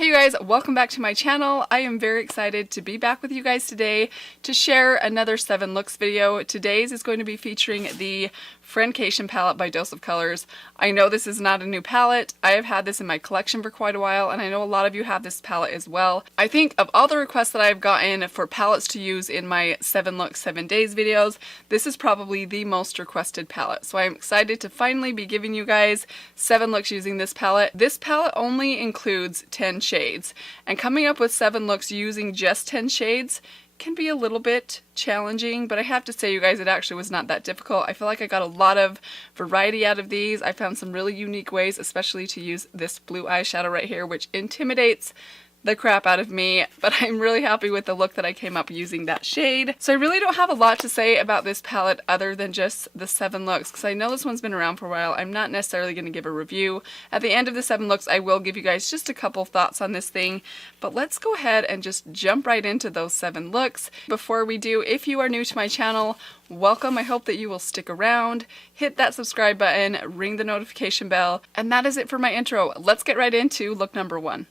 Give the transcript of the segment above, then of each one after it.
Hey you guys, welcome back to my channel. I am very excited to be back with you guys today to share another 7 looks video. Today's is going to be featuring the Friendcation palette by Dose of Colors. I know this is not a new palette. I have had this in my collection for quite a while, and I know a lot of you have this palette as well. I think of all the requests that I've gotten for palettes to use in my 7 looks 7 days videos, this is probably the most requested palette. So I'm excited to finally be giving you guys 7 looks using this palette. This palette only includes 10 shades, and coming up with 7 looks using just 10 shades can be a little bit challenging, but I have to say, you guys, it actually was not that difficult. I feel like I got a lot of variety out of these. I found some really unique ways, especially to use this blue eyeshadow right here, which intimidates the crap out of me, but I'm really happy with the look that I came up using that shade. So I really don't have a lot to say about this palette other than just the 7 looks, because I know this one's been around for a while. I'm not necessarily going to give a review. At the end of the 7 looks, I will give you guys just a couple thoughts on this thing, but let's go ahead and just jump right into those 7 looks. Before we do, if you are new to my channel, welcome. I hope that you will stick around, hit that subscribe button, ring the notification bell, and that is it for my intro. Let's get right into look number 1.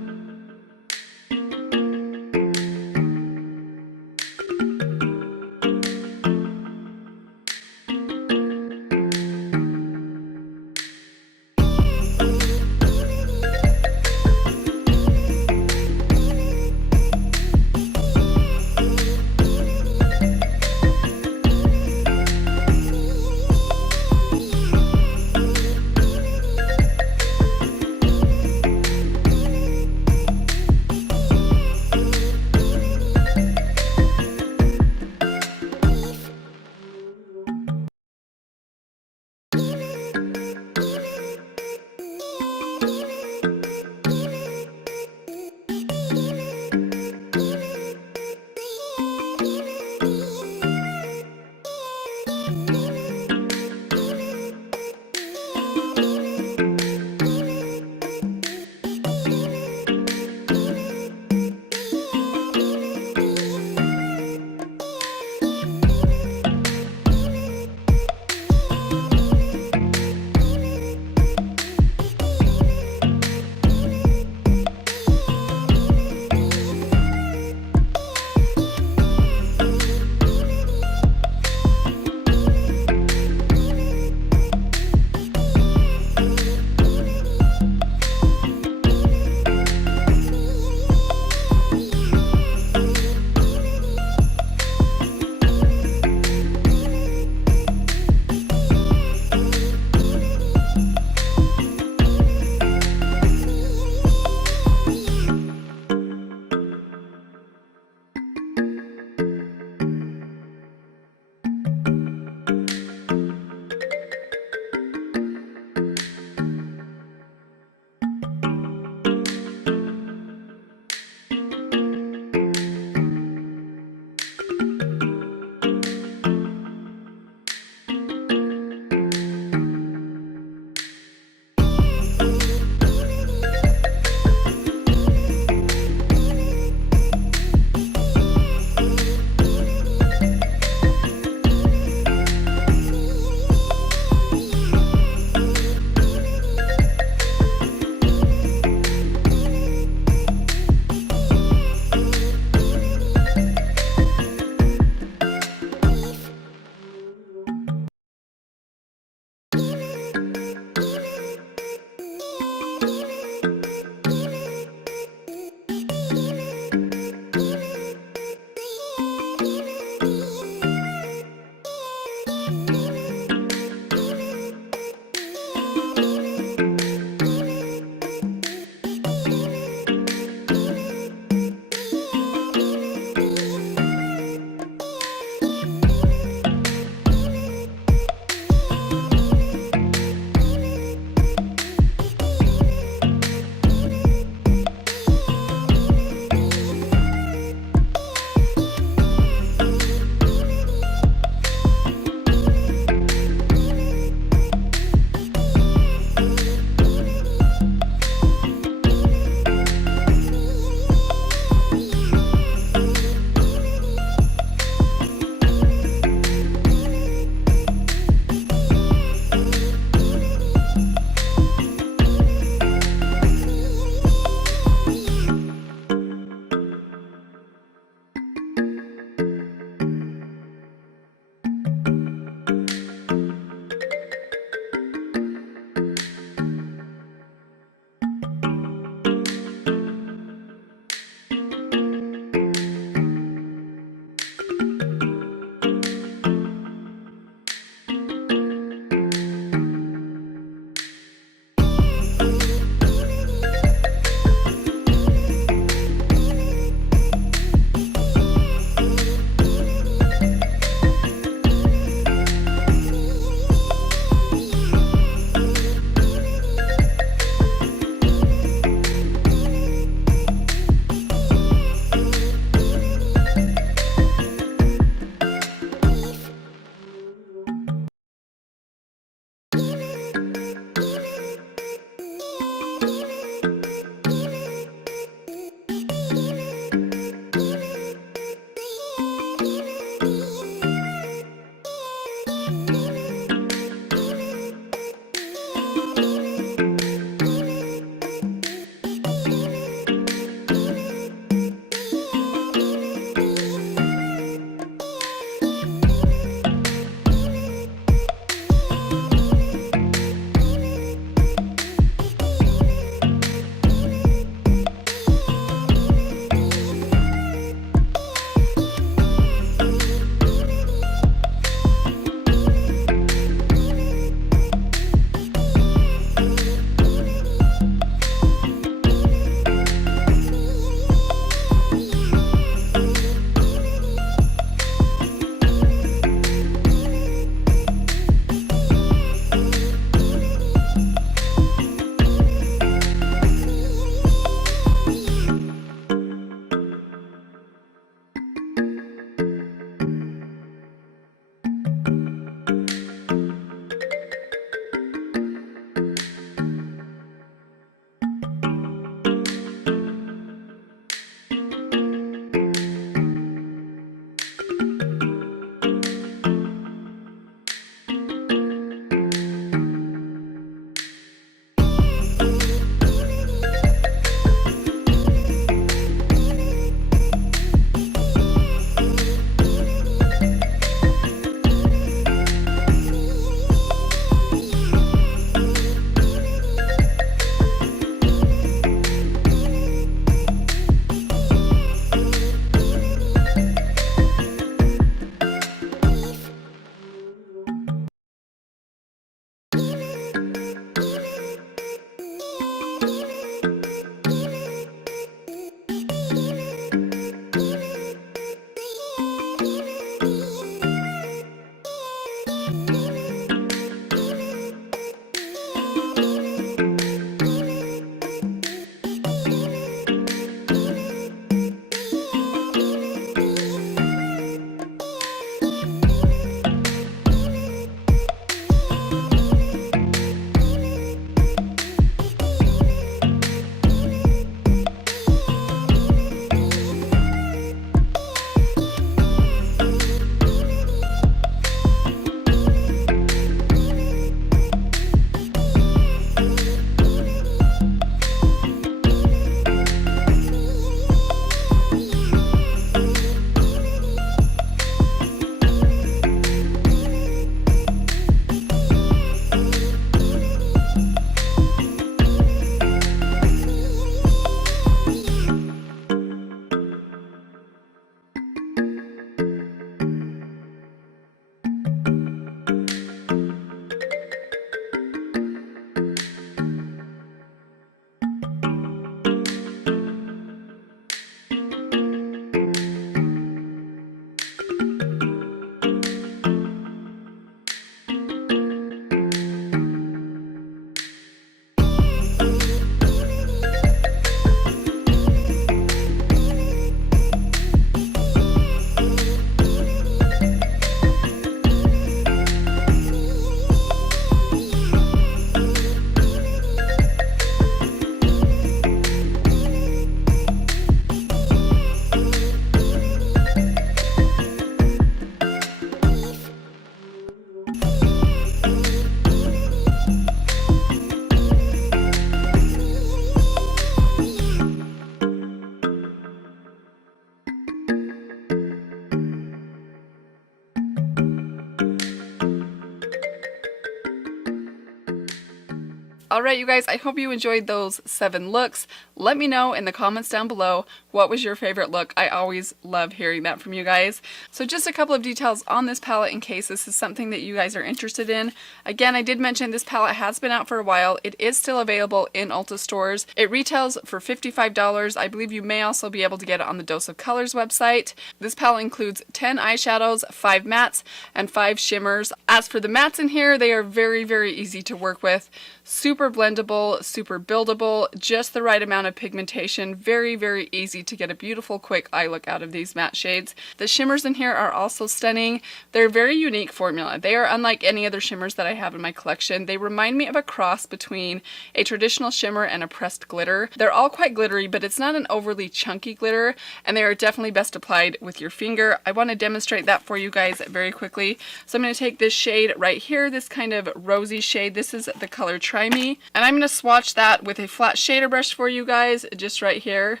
Alright you guys, I hope you enjoyed those 7 looks. Let me know in the comments down below what was your favorite look. I always love hearing that from you guys. So just a couple of details on this palette in case this is something that you guys are interested in. Again, I did mention this palette has been out for a while. It is still available in Ulta stores. It retails for $55. I believe you may also be able to get it on the Dose of Colors website. This palette includes 10 eyeshadows, 5 mattes, and 5 shimmers. As for the mattes in here, they are very, very easy to work with. Super blendable, super buildable, just the right amount of pigmentation. Very, very easy to get a beautiful, quick eye look out of these matte shades. The shimmers in here are also stunning. They're a very unique formula. They are unlike any other shimmers that I have in my collection. They remind me of a cross between a traditional shimmer and a pressed glitter. They're all quite glittery, but it's not an overly chunky glitter, and they are definitely best applied with your finger. I want to demonstrate that for you guys very quickly. So I'm going to take this shade right here, this kind of rosy shade. This is the color Try Me, and I'm going to swatch that with a flat shader brush for you guys, just right here.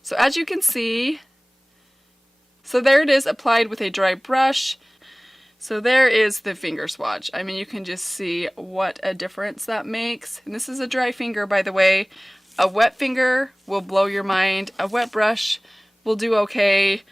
So as you can see, so there it is applied with a dry brush. So there is the finger swatch. I mean, you can just see what a difference that makes. And this is a dry finger, by the way. A wet finger will blow your mind. A wet brush will do okay.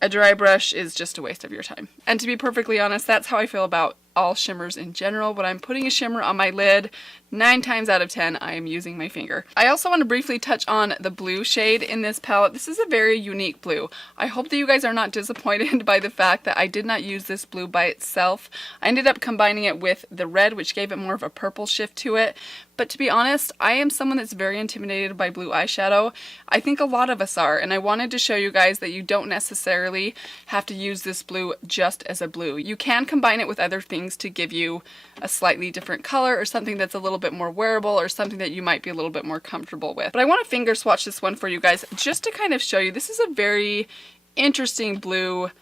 A dry brush is just a waste of your time. And to be perfectly honest, that's how I feel about all shimmers in general. When I'm putting a shimmer on my lid, 9 times out of 10 I am using my finger. I also want to briefly touch on the blue shade in this palette. This is a very unique blue. I hope that you guys are not disappointed by the fact that I did not use this blue by itself. I ended up combining it with the red, which gave it more of a purple shift to it. But to be honest, I am someone that's very intimidated by blue eyeshadow. I think a lot of us are, and I wanted to show you guys that you don't necessarily have to use this blue just as a blue. You can combine it with other things to give you a slightly different color or something that's a little bit more wearable or something that you might be a little bit more comfortable with. But I want to finger swatch this one for you guys just to kind of show you. This is a very interesting blue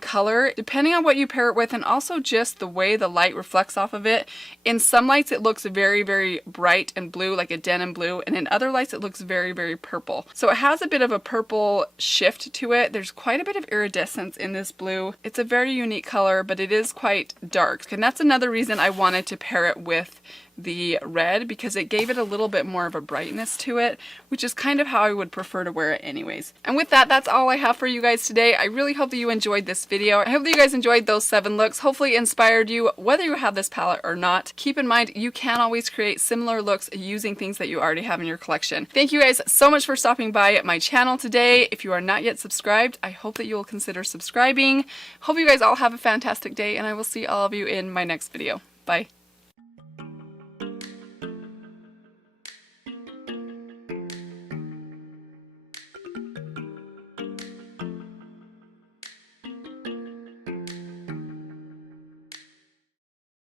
color depending on what you pair it with, and also just the way the light reflects off of it. In some lights it looks very, very bright and blue, like a denim blue, and in other lights it looks very, very purple. So it has a bit of a purple shift to it. There's quite a bit of iridescence in this blue. It's a very unique color, but it is quite dark, and that's another reason I wanted to pair it with the red, because it gave it a little bit more of a brightness to it, which is kind of how I would prefer to wear it anyways. And with that, that's all I have for you guys today. I really hope that you enjoyed this video. I hope that you guys enjoyed those 7 looks. Hopefully it inspired you, whether you have this palette or not. Keep in mind, you can always create similar looks using things that you already have in your collection. Thank you guys so much for stopping by my channel today. If you are not yet subscribed, I hope that you will consider subscribing. Hope you guys all have a fantastic day, and I will see all of you in my next video. Bye.